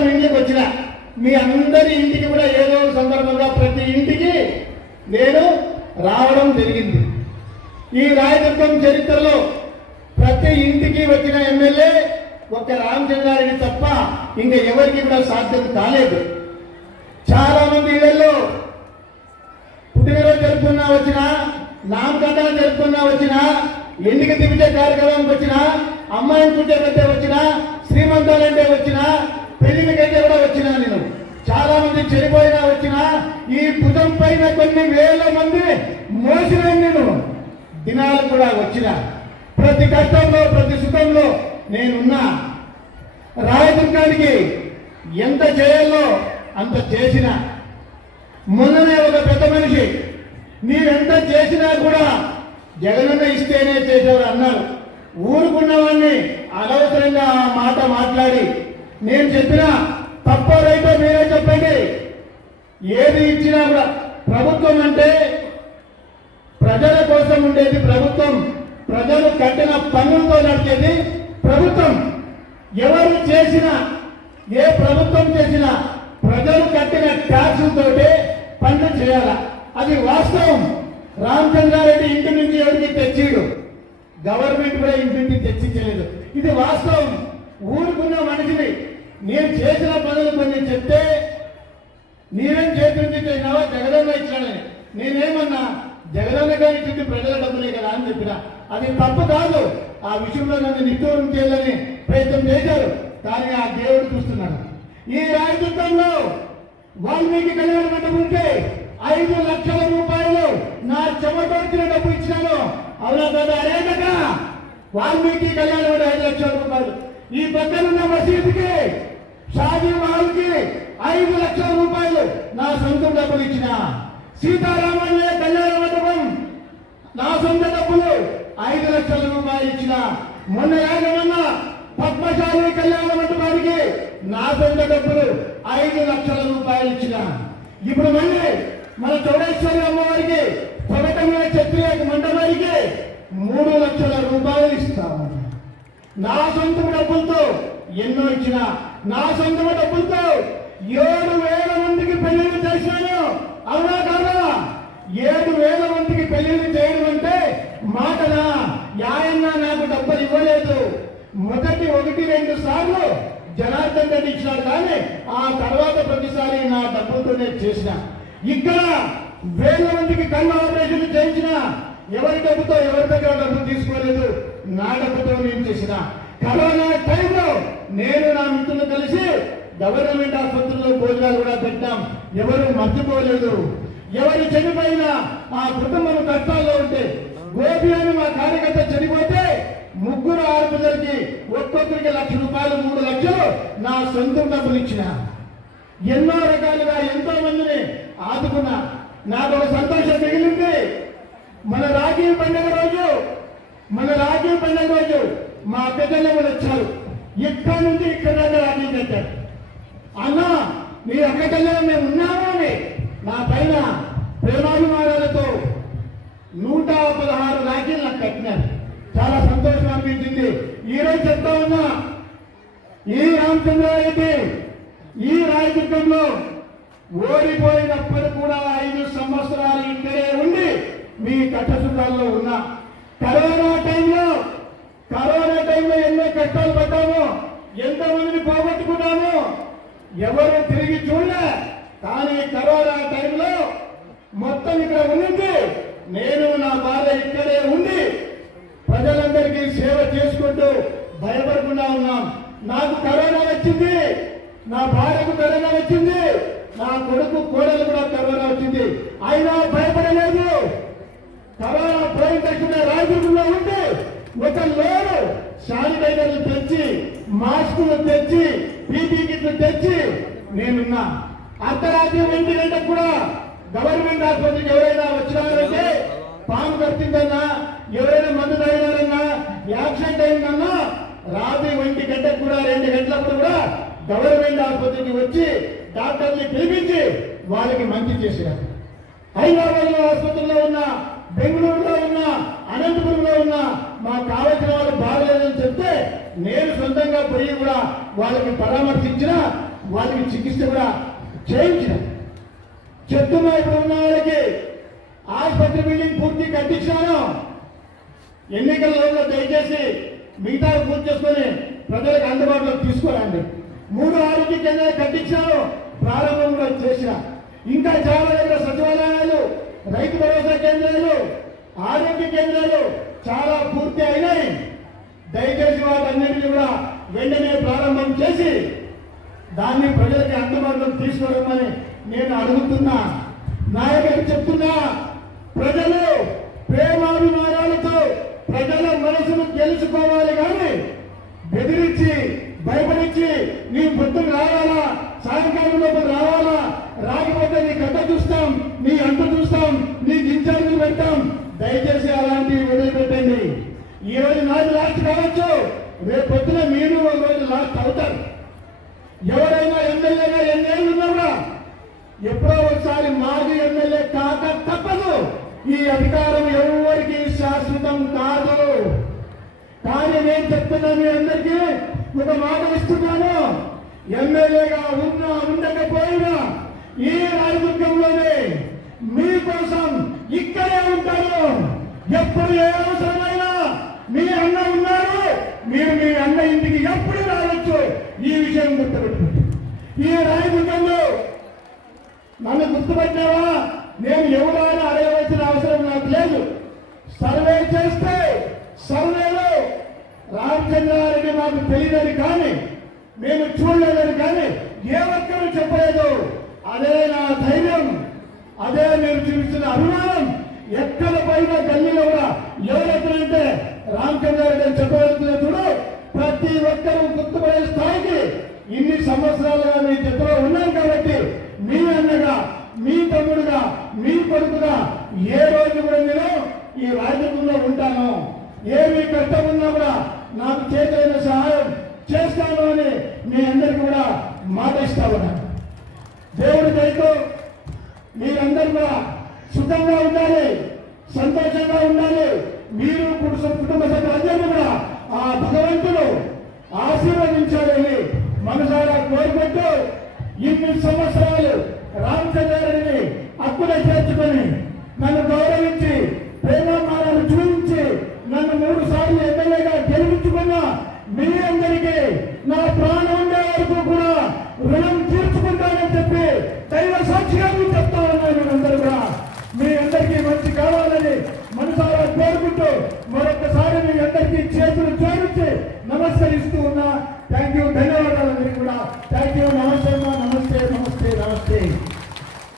మొత్తం ఇంటికి వచ్చిన మీ అందరి ఇంటికి కూడా ఏదో సందర్భంగా ప్రతి ఇంటికి నేను రావడం జరిగింది. ఈ రాయదుర్గం చరిత్రలో ప్రతి ఇంటికి వచ్చిన ఎమ్మెల్యే ఒక్క రామచంద్రారెడ్డి తప్ప ఇంకా ఎవరికి కూడా సాధ్యం కాలేదు. చాలా మంది ఇళ్ళలో పుట్టినరోజు జరుపుకున్నా వచ్చినా నామకరణాలు జరుపుకున్నా వచ్చినా ఎన్నిక దిగితే కార్యక్రమానికి వచ్చినా అమ్మాయిని పుట్టేకంటే వచ్చినా శ్రీమంతాలంటే వచ్చినా పెళ్ళికైతే కూడా వచ్చినా నేను. చాలా మంది చనిపోయినా వచ్చినా ఈ భుజం పైన కొన్ని వేల మంది మోసిన నేను. దినాలు కూడా వచ్చిన. ప్రతి కష్టంలో ప్రతి సుఖంలో నేనున్నా. రాయదుర్గానికి ఎంత చేయాలో అంత చేసిన. మొన్ననే ఒక పెద్ద మనిషి నీవెంత చేసినా కూడా జగనన్న ఇస్తేనే చేశారు అన్నారు. ఊరుకున్నవాడిని అనవసరంగా ఆ మాట మాట్లాడి నేను చెప్పిన తప్ప రైతో మీరే చెప్పండి. ఏది ఇచ్చినా కూడా ప్రభుత్వం అంటే ప్రజల కోసం ఉండేది ప్రభుత్వం. ప్రజలు కట్టిన పన్నులతో నడిచేది ప్రభుత్వం. ఎవరు చేసినా ఏ ప్రభుత్వం చేసినా ప్రజలు కట్టిన ట్యాక్సులతోటే పనులు చేయాల? అది వాస్తవం. రామచంద్రారెడ్డి ఇంటి నుంచి ఎవరికి తెచ్చిడు? గవర్నమెంట్ కూడా ఇంటి నుంచి తెచ్చించలేదు ఇది వాస్తవం. నేను చేసిన పనులు కొన్ని చెప్తే నేనేం చేతి జగదన్న చేసినావా ఇచ్చాడని నేనేమన్నా జగదన్న గారి చుట్టూ ప్రజల డబ్బులే కదా అని చెప్పిన. అది తప్పు కాదు. ఆ విషయంలో నన్ను నిట్టూరం చేయాలని ప్రయత్నం చేశారు. కానీ ఆ దేవుడు చూస్తున్నాడు. ఈ రాజకీయంలో వాల్మీకి కళ్యాణ మండపం ఉంటే ఐదు లక్షల రూపాయలు నా చెమటొచ్చిన డబ్బు ఇచ్చినాను. అవునా కదా? అరే వాల్మీకి కళ్యాణ ఐదు లక్షల రూపాయలు. ఈ పక్కనున్న మసీదుకి షాజీ మహల్కి ఐదు లక్షల రూపాయలు నా సొంత డబ్బులు ఇచ్చిన. సీతారామయ్య కళ్యాణ మండపం నా సొంత డబ్బులు ఐదు లక్షల రూపాయలు ఇచ్చిన. మొన్న యాగమన్న పద్మశాలి కళ్యాణ మండపానికి నా సొంత డబ్బులు ఐదు లక్షల రూపాయలు ఇచ్చిన. ఇప్పుడు మళ్ళీ మన చౌడేశ్వరి అమ్మవారికి పథకంలో క్షత్రియ మండపానికి మూడు లక్షల రూపాయలు ఇస్తామని నా సొంత డబ్బులతో ఎన్నో ఇచ్చిన నా సొంత డబ్బులతో ఏడు వేల మందికి పెళ్ళిళ్ళు చేశాను. అవునా కాదా? ఏడు వేల మందికి పెళ్ళిళ్ళు చేయడం అంటే మాటనా? యాయన్నా నాకు డబ్బులు ఇవ్వలేదు. మొదటి ఒకటి రెండు సార్లు జనార్దన్ రెడ్డి ఇచ్చినాడు. కానీ ఆ తర్వాత ప్రతిసారి నా డబ్బులతోనే చేసిన. ఇక్కడ వేల మందికి కళ్ళు ఆపరేషన్ చేయించిన ఎవరి డబ్బుతో ఎవరి దగ్గర డబ్బులు తీసుకోలేదు? నా డబ్బుతో నేను చేసిన. కరోనా టైంలో నేను నా మిత్రులు కలిసి గవర్నమెంట్ ఆసుపత్రిలో భోజనాలు కూడా పెట్టాం. ఎవరు మర్చిపోలేదు. ఎవరు చనిపోయినా ఆ కుటుంబం కష్టాల్లో ఉంటే గోపి అని మా కార్యకర్త చనిపోతే ముగ్గురు ఆడపిల్లలకి ఒక్కొక్కరికి లక్ష రూపాయలు మూడు లక్షలు నా సొంత డబ్బులు ఇచ్చిన. ఎన్నో రకాలుగా ఎంతో మందిని ఆదుకున్నా. నాకు ఒక సంతోషం మిగిలింది. మన రాఖీ పండుగ రోజు మన రాఖీ పండుగ రోజు మా పెద్దలు వచ్చారు. ఇక్కడ నుంచి ఇక్కడ దాకా రాఖీ కట్టారు అన్న మీ అక్కడల్లో మేము ఉన్నాము అని నా పైన ప్రేమాభిమానాలతో నూట పదహారు రాఖీలు నాకు కట్టినారు. చాలా సంతోషం అనిపించింది. ఈ రోజు చెప్తా ఉన్నా ఈ రామచంద్రారెడ్డి ఈ రాయదుర్గంలో ఓడిపోయినప్పుడు కూడా ఐదు సంవత్సరాలు ఇక్కడే ఉండి మీ కట్టసుతాల్లో ఉన్నా. కరోనా టైంలో కరోనా టైంలో ఎన్నో ఎవరు తిరిగి చూడలే కానీ కరోనా టైంలో మొత్తం ఇక్కడ ఉండింది. నేను నా భార్య ఇక్కడే ఉండి ప్రజలందరికీ సేవ చేసుకుంటూ భయపడకుండా ఉన్నాం. నాకు కరోనా వచ్చింది నా భార్యకు కరోనా వచ్చింది నా కొడుకు కోడలు కూడా కరోనా వచ్చింది. అయినా భయపడలేదు. కరోనా పోయిన తక్షణ రాజకీయంలో ఉంటే ఒక లోను శానిటైజర్లు తెచ్చి మాస్కులు తెచ్చి పీపీ కిట్లు తెచ్చి నేనున్నా. అర్ధరాత్రి ఒంటి గంటకు కూడా గవర్నమెంట్ ఆసుపత్రికి ఎవరైనా వచ్చినారంటే పాము కట్టిందన్నా ఎవరైనా మందు తాగినారన్నా యాక్సిడెంట్ అయిందన్నా రాత్రి ఒంటి గంటకు కూడా రెండు గంటలప్పుడు కూడా గవర్నమెంట్ ఆసుపత్రికి వచ్చి డాక్టర్ని పిలిపించి వాళ్ళకి మంచి చేసినారు. హైదరాబాద్లో ఆసుపత్రిలో ఉన్న బెంగళూరులో ఉన్న అనంతపురంలో ఉన్న మాకు కావలసిన వాళ్ళు బాగలేదని చెప్తే నేను సొంతంగా పోయి కూడా వాళ్ళకి పరామర్శించిన వాళ్ళకి చికిత్స కూడా చేయించిన. చెప్తున్నా ఇప్పుడు ఉన్న వాళ్ళకి ఆసుపత్రి బిల్డింగ్ పూర్తి కట్టించినాను. ఎన్నికల రోజుల్లో దయచేసి మిగతా పూర్తి చేసుకొని ప్రజలకు అందుబాటులో తీసుకురండి. మూడు ఆరోగ్య కేంద్రాలు కట్టించాను ప్రారంభం కూడా చేసిన. ఇంకా చాలా దగ్గర సచివాలయాలు రైతు భరోసా కేంద్రాలు ఆరోగ్య కేంద్రాలు చాలా పూర్తి అయినాయి. దయచేసి వాటన్నిటిని కూడా వెంటనే ప్రారంభం చేసి దాన్ని ప్రజలకి అందుబాటులోకి తీసుకురామని నేను అడుగుతున్నా. నాయకులు చెప్తున్నా ప్రజలు ప్రేమాభిమానాలతో ప్రజల మనసును గెలుచుకోవాలి కానీ బెదిరించి భయపడించి నీ పొద్దుకు రావాలా? సాయంకాలం లోపల రావాలా? రాకపోతే నీ కథ చూస్తాం నీ అంత చూస్తాం నీ ఇన్ఛార్జీలు పెడతాం దయచేసి అలాంటివి వదిలిపెట్టండి ఈ రోజు నాది లాస్ట్ కావచ్చు. రేపు పొద్దున మీరు ఒక రోజు లాస్ట్ అవుతారు. ఎవరైనా ఎమ్మెల్యేగా ఎన్నేళ్ళు ఉన్నారా ఎప్పుడో ఒకసారి మాజీ ఎమ్మెల్యే కాక తప్పదు. ఈ అధికారం ఎవరికి శాశ్వతం కాదు. కానీ నేను చెప్తున్నా మీ అందరికీ ఒక మాట ఇస్తున్నాను ఎమ్మెల్యేగా ఉన్నా ఉండకపోయినా ఈ రాజదుర్గంలోనే మీకోసం ఇక్కడే ఉంటాను ఎప్పుడు ఏ అవసరమైనా మీ అన్న ఉన్నారు మీరు మీ అన్న ఇంటికి ఎప్పుడు రావచ్చు ఈ విషయం గుర్తుపెట్టుకోండి ఈ నన్ను గుర్తుపెట్టావా? నేను ఎవరు అని అడగవలసిన అవసరం నాకు లేదు. సర్వే చేస్తే సర్వేలో రామచంద్రారెడ్డి మాకు తెలియదని కానీ మేము చూడలేదని కానీ ఏ ఒక్కరు చెప్పలేదు. అదే నా ధైర్యం. అదే నేను చూపించిన అభిమానం. ఎక్కడ పైన గల్లీలో కూడా ఎవరెక్కడంటే రామచంద్రారెడ్డి అని చెప్పగలుగుతున్నా చూడు. ప్రతి ఒక్కరూ గుర్తుపడే స్థాయికి ఇన్ని సంవత్సరాలుగా మీ జతలో ఉన్నాం కాబట్టి మీ అన్నగా మీ తమ్ముడుగా మీ కొడుకుగా ఏ రోజు కూడా నేను ఈ రాజకీయంలో ఉంటాను. ఏమి కష్టం ఉన్నా కూడా నాకు చేతైన సహాయం చేస్తాను అని మీ అందరికీ కూడా మాట ఇస్తా ఉన్నాను. దేవుడి దయతో మీరందరూ కూడా సుఖంగా ఉండాలి సంతోషంగా ఉండాలి. మీరు కుటుంబ కుటుంబ సభ్యులందరూ కూడా ఆ భగవంతుడు ఆశీర్వదించాలని మనసారా కోరుకుంటూ ఇన్ని సంవత్సరాలు రామచంద్రారెడ్డిని అప్పుడే చేర్చుకొని నన్ను గౌరవించి ప్రేమామానాలు చూపించి నన్ను మూడు సార్లు ఎమ్మెల్యేగా గెలిపించుకున్న మీ అందరికీ నా ప్రాణం ఉండే వరకు కూడా రుణం